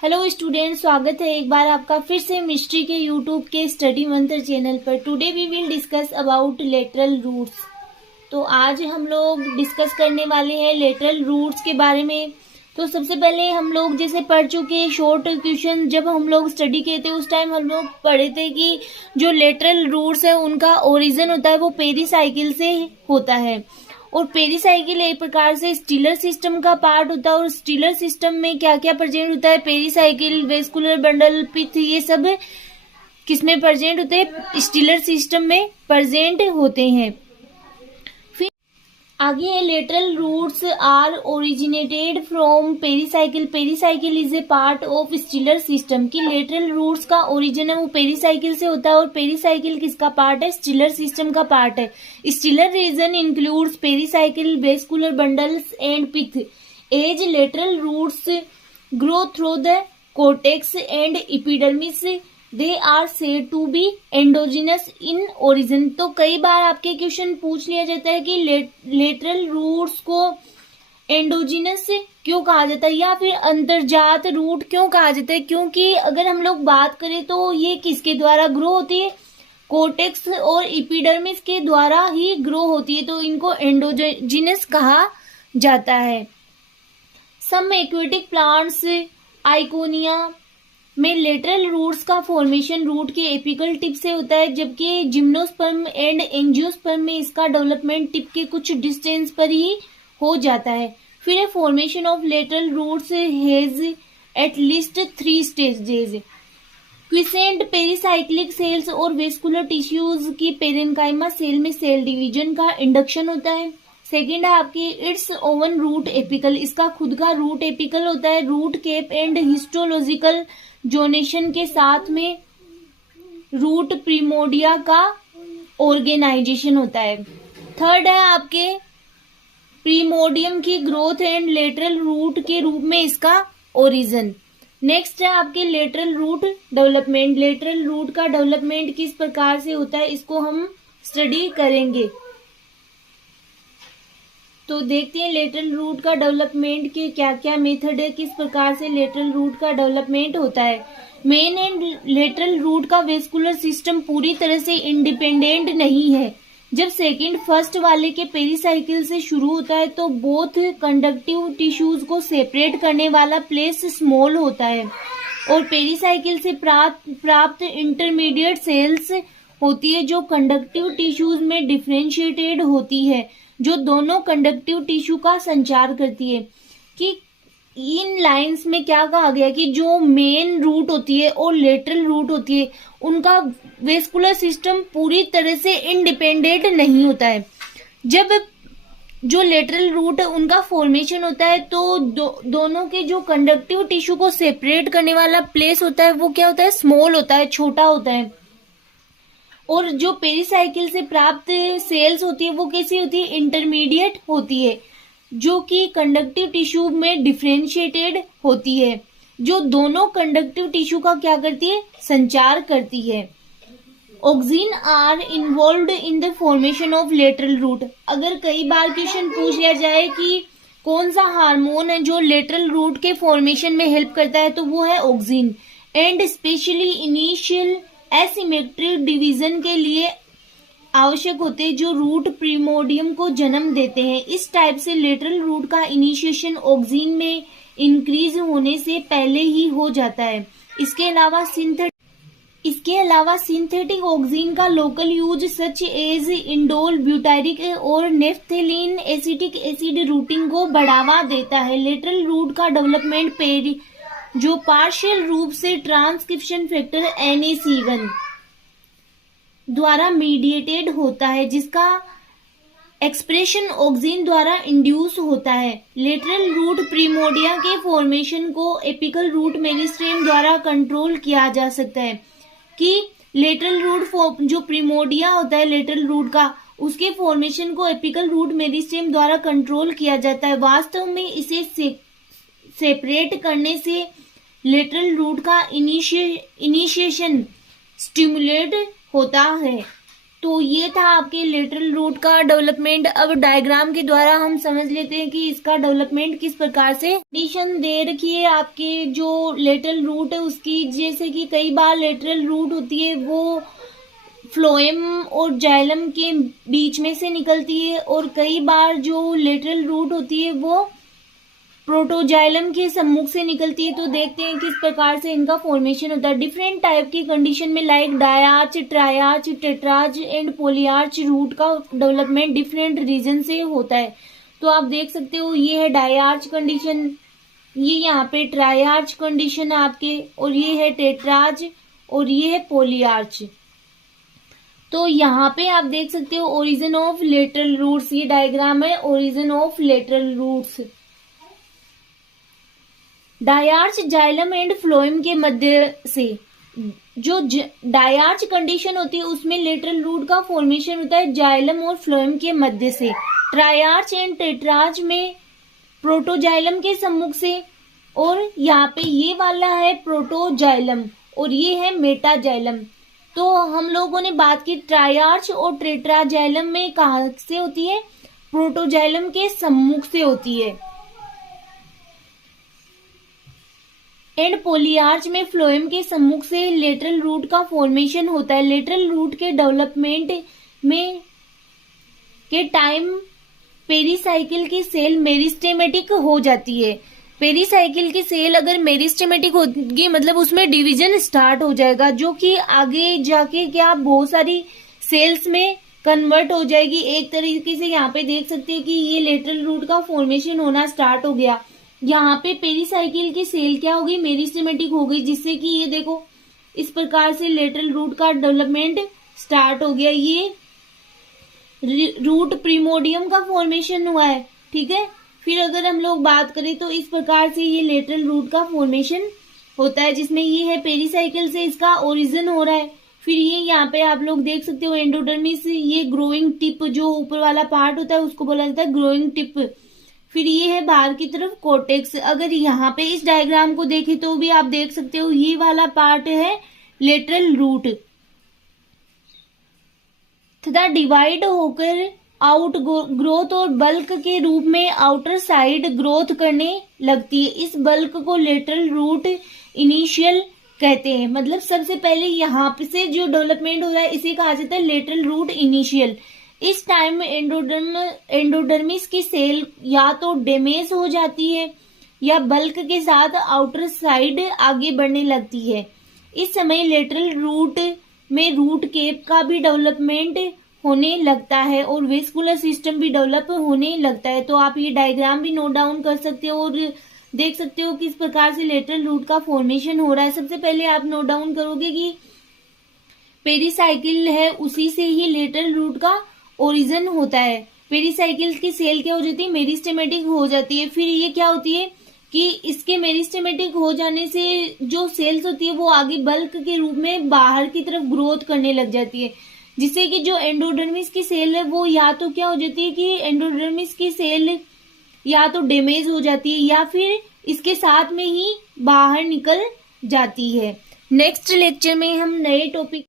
Hello student, स्वागत है एक बार आपका फिर से मिस्ट्री के यूट्यूब के स्टडी मंत्र चैनल पर। Today we will discuss about lateral roots. तो आज हम लोग डिस्कस करने वाले हैं लेटरल रूट्स के बारे में। तो सबसे पहले हम लोग जैसे पढ़ चुके शॉर्ट क्वेश्चन, जब हम लोग स्टडी किए थे उस टाइम हम लोग पढ़े थे कि जो लेटरल रूट्स है उनका ओरिजिन होता है वो पेरीसाइकिल से होता है। और पेरीसाइकिल एक प्रकार से स्टीलर सिस्टम का पार्ट होता है। और स्टीलर सिस्टम में क्या क्या प्रेजेंट होता है? पेरीसाइकिल, वेस्कुलर बंडल, पिथ, ये सब किसमें प्रेजेंट होते हैं? स्टीलर सिस्टम में प्रेजेंट होते हैं। फिर आगे है lateral roots are originated from pericycle. Pericycle is a part of stelar system. की लेटरल रूट्स का ओरिजिन है वो पेरीसाइकिल से होता है। और पेरीसाइकिल किसका पार्ट है? स्टीलर सिस्टम का पार्ट है। Stelar region includes pericycle, vascular bundles and pith. As lateral roots grow through the cortex and epidermis, they are said to be endogenous in origin. तो कई बार आपके क्वेश्चन पूछ लिया जाता है कि लेटरल रूट्स को एंडोजिनस क्यों कहा जाता है या फिर अंतर्जात रूट क्यों कहा जाता है? क्योंकि अगर हम लोग बात करें तो ये किसके द्वारा ग्रो होती है? कोर्टेक्स और एपिडर्मिस के द्वारा ही ग्रो होती है, तो इनको एंडोजिनस कहा जाता है। सम एक्वेटिक प्लांट्स आइकोनिया में लेटरल रूट्स का फॉर्मेशन रूट के एपिकल टिप से होता है, जबकि जिम्नोस्पर्म एंड एंजियोस्पर्म में इसका डेवलपमेंट टिप के कुछ डिस्टेंस पर ही हो जाता है। फिर formation of lateral roots has at least 3 stages. Quiescent pericyclic cells और वेस्कुलर टिश्यूज की पेरेन्काइमा सेल में सेल डिवीजन का इंडक्शन होता है। सेकेंड है आपकी इट्स ओवन रूट एपिकल। इसका खुद का रूट एपिकल होता है। Root cap and histological zonation के साथ में रूट प्रिमोडिया का ऑर्गेनाइजेशन होता है। थर्ड है आपके प्रीमोडियम की ग्रोथ एंड लेटरल रूट के रूप में इसका ओरिजिन। नेक्स्ट है आपके lateral root development. Lateral root का डेवलपमेंट किस प्रकार से होता है इसको हम स्टडी करेंगे। तो देखते हैं लेटरल रूट का डेवलपमेंट के क्या क्या मेथड है, किस प्रकार से लेटरल रूट का डेवलपमेंट होता है। मेन एंड लेटरल रूट का वेस्कुलर सिस्टम पूरी तरह से इंडिपेंडेंट नहीं है। जब सेकंड फर्स्ट वाले के पेरीसाइकिल से शुरू होता है तो बोथ कंडक्टिव टिश्यूज को सेपरेट करने वाला प्लेस स्मॉल होता है और पेरीसाइकिल से प्राप्त इंटरमीडिएट सेल्स होती है जो कंडक्टिव टिश्यूज में डिफरेंशिएटेड होती है, जो दोनों कंडक्टिव टिश्यू का संचार करती है। कि इन लाइंस में क्या कहा गया कि जो मेन रूट होती है और लेटरल रूट होती है उनका वेस्कुलर सिस्टम पूरी तरह से इंडिपेंडेंट नहीं होता है। जब जो लेटरल रूट है उनका फॉर्मेशन होता है तो दोनों के जो कंडक्टिव टिश्यू को सेपरेट करने वाला प्लेस होता है वो क्या होता है? स्मॉल होता है, छोटा होता है। और जो पेरीसाइकिल से प्राप्त सेल्स होती है वो कैसी होती है? इंटरमीडिएट होती है, जो कि कंडक्टिव टिश्यू में डिफरेंशिएटेड होती है, जो दोनों कंडक्टिव टिश्यू का क्या करती है? संचार करती है। Auxin are involved in the formation of lateral root. अगर कई बार क्वेश्चन पूछ लिया जाए कि कौन सा हार्मोन है जो लेटरल रूट के फॉर्मेशन में हेल्प करता है तो वो है oxygen. And specially initial asymmetric division के लिए आवश्यक होते हैं जो रूट प्रीमोडियम को जन्म देते हैं। इस टाइप से लेटरल रूट का इनिशिएशन ऑक्सीन में इंक्रीज होने से पहले ही हो जाता है। इसके अलावा सिंथेटिक ऑक्सीन का local use such as indole butyric और नेफ्थेलिन एसिटिक एसिड रूटिंग को बढ़ावा देता है। लेटरल रूट का डेवलपमेंट जो पार्शियल रूप से ट्रांसक्रिप्शन फैक्टर NAC1 द्वारा मीडिएटेड होता है, जिसका एक्सप्रेशन ऑक्सीन द्वारा इंड्यूस होता है। लेटरल रूट प्रीमोडिया के फॉर्मेशन को एपिकल रूट मेरिस्टेम द्वारा कंट्रोल किया जा सकता है। कि लेटरल रूट जो प्रीमोडिया होता है लेटरल रूट का, उसके फॉर्मेशन को एपिकल रूट मेरिस्टेम द्वारा कंट्रोल किया जाता है। वास्तव में इसे सेपरेट करने से लेटरल रूट का इनिशिएशन स्टिमुलेट होता है। तो ये था आपके लेटरल रूट का डेवलपमेंट। अब डायग्राम के द्वारा हम समझ लेते हैं कि इसका डेवलपमेंट किस प्रकार से। कंडीशन दे रखी है आपके जो लेटरल रूट है उसकी, जैसे कि कई बार लेटरल रूट होती है वो फ्लोएम और जाइलम के बीच में से निकलती है, और कई बार जो लेटरल रूट होती है वो प्रोटोजाइलम के सम्मुख से निकलती है। तो देखते हैं किस प्रकार से इनका फॉर्मेशन होता है। डिफरेंट टाइप की कंडीशन में लाइक डायार्च, ट्रायार्च, टेट्रार्च एंड पोलीआर्च रूट का डेवलपमेंट डिफरेंट रीजन से होता है। तो आप देख सकते हो ये है डायार्च कंडीशन, ये यहाँ पे ट्रायार्च कंडीशन आपके, और ये है टेट्रार्च और ये है पोलीआर्च। तो यहाँ पे आप देख सकते हो ओरिजिन ऑफ लेटरल रूट्स, ये डायग्राम है origin of lateral roots. Diarch xylem and phloem के मध्य से जो डायार्च कंडीशन होती है उसमें लेटरल रूट का फॉर्मेशन होता है जाइलम और फ्लोएम के मध्य से। ट्रायार्च एंड टेट्रार्च में प्रोटोजाइलम के सम्मुख से, और यहाँ पे ये वाला है प्रोटोजाइलम और ये है मेटाजाइलम। तो हम लोगों ने बात की ट्रायार्च और टेट्राजाइलम में कहाँ से होती है, प्रोटोजाइलम के सम्मुख से होती है। एंड पोलीआर्च में फ्लोएम के सम्मुख से लेटरल रूट का फॉर्मेशन होता है। लेटरल रूट के डेवलपमेंट में के टाइम पेरीसाइकिल की सेल मेरिस्टेमेटिक हो जाती है। पेरीसाइकिल की सेल अगर मेरिस्टेमेटिक होगी मतलब उसमें डिवीजन स्टार्ट हो जाएगा, जो कि आगे जाके क्या बहुत सारी सेल्स में कन्वर्ट हो जाएगी। एक तरीके से यहाँ पे देख सकते हैं कि ये लेटरल रूट का फॉर्मेशन होना स्टार्ट हो गया। यहाँ पे पेरीसाइकिल की सेल क्या होगी, मेरिस्टेमेटिक हो गई, जिससे कि ये देखो इस प्रकार से लेटरल रूट का डेवलपमेंट स्टार्ट हो गया। ये रूट प्रीमोडियम का फॉर्मेशन हुआ है, ठीक है। फिर अगर हम लोग बात करें तो इस प्रकार से ये लेटरल रूट का फॉर्मेशन होता है, जिसमें ये है पेरीसाइकिल से इसका ओरिजिन हो रहा है। फिर ये यहाँ पे आप लोग देख सकते हो एंडोडर्मिस, ये ग्रोइंग टिप जो ऊपर वाला पार्ट होता है उसको बोला जाता है ग्रोइंग टिप। फिर ये है बाहर की तरफ कोटेक्स। अगर यहाँ पे इस डायग्राम को देखें तो भी आप देख सकते हो ये वाला पार्ट है लेटरल रूट, तथा डिवाइड होकर आउट ग्रोथ और बल्क के रूप में आउटर साइड ग्रोथ करने लगती है। इस बल्क को लेटरल रूट इनिशियल कहते हैं। मतलब सबसे पहले यहाँ पे से जो डेवलपमेंट हो रहा है इसे कहा जाता है लेटरल रूट इनिशियल। इस टाइम में एंडोडर्मिस की सेल या तो डैमेज हो जाती है या बल्क के साथ आउटर साइड आगे बढ़ने लगती है। इस समय लेटरल रूट में रूट केप का भी डेवलपमेंट होने लगता है और वेस्कुलर सिस्टम भी डेवलप होने लगता है। तो आप ये डायग्राम भी नोट डाउन कर सकते हो और देख सकते हो किस प्रकार से लेटरल रूट का फॉर्मेशन हो रहा है। सबसे पहले आप नोट डाउन करोगे कि पेरीसाइकिल है, उसी से ही लेटरल रूट का ओरिजिन होता है। पेरीसाइकिल की सेल क्या हो जाती है, मेरिस्टेमेटिक हो जाती है। फिर ये क्या होती है कि इसके मेरिस्टेमेटिक हो जाने से जो सेल्स होती है वो आगे बल्क के रूप में बाहर की तरफ ग्रोथ करने लग जाती है, जिससे कि जो एंडोडर्मिस की सेल है वो या तो क्या हो जाती है कि एंडोडर्मिस की सेल या तो डैमेज हो जाती है या फिर इसके साथ में ही बाहर निकल जाती है। नेक्स्ट लेक्चर में हम नए टॉपिक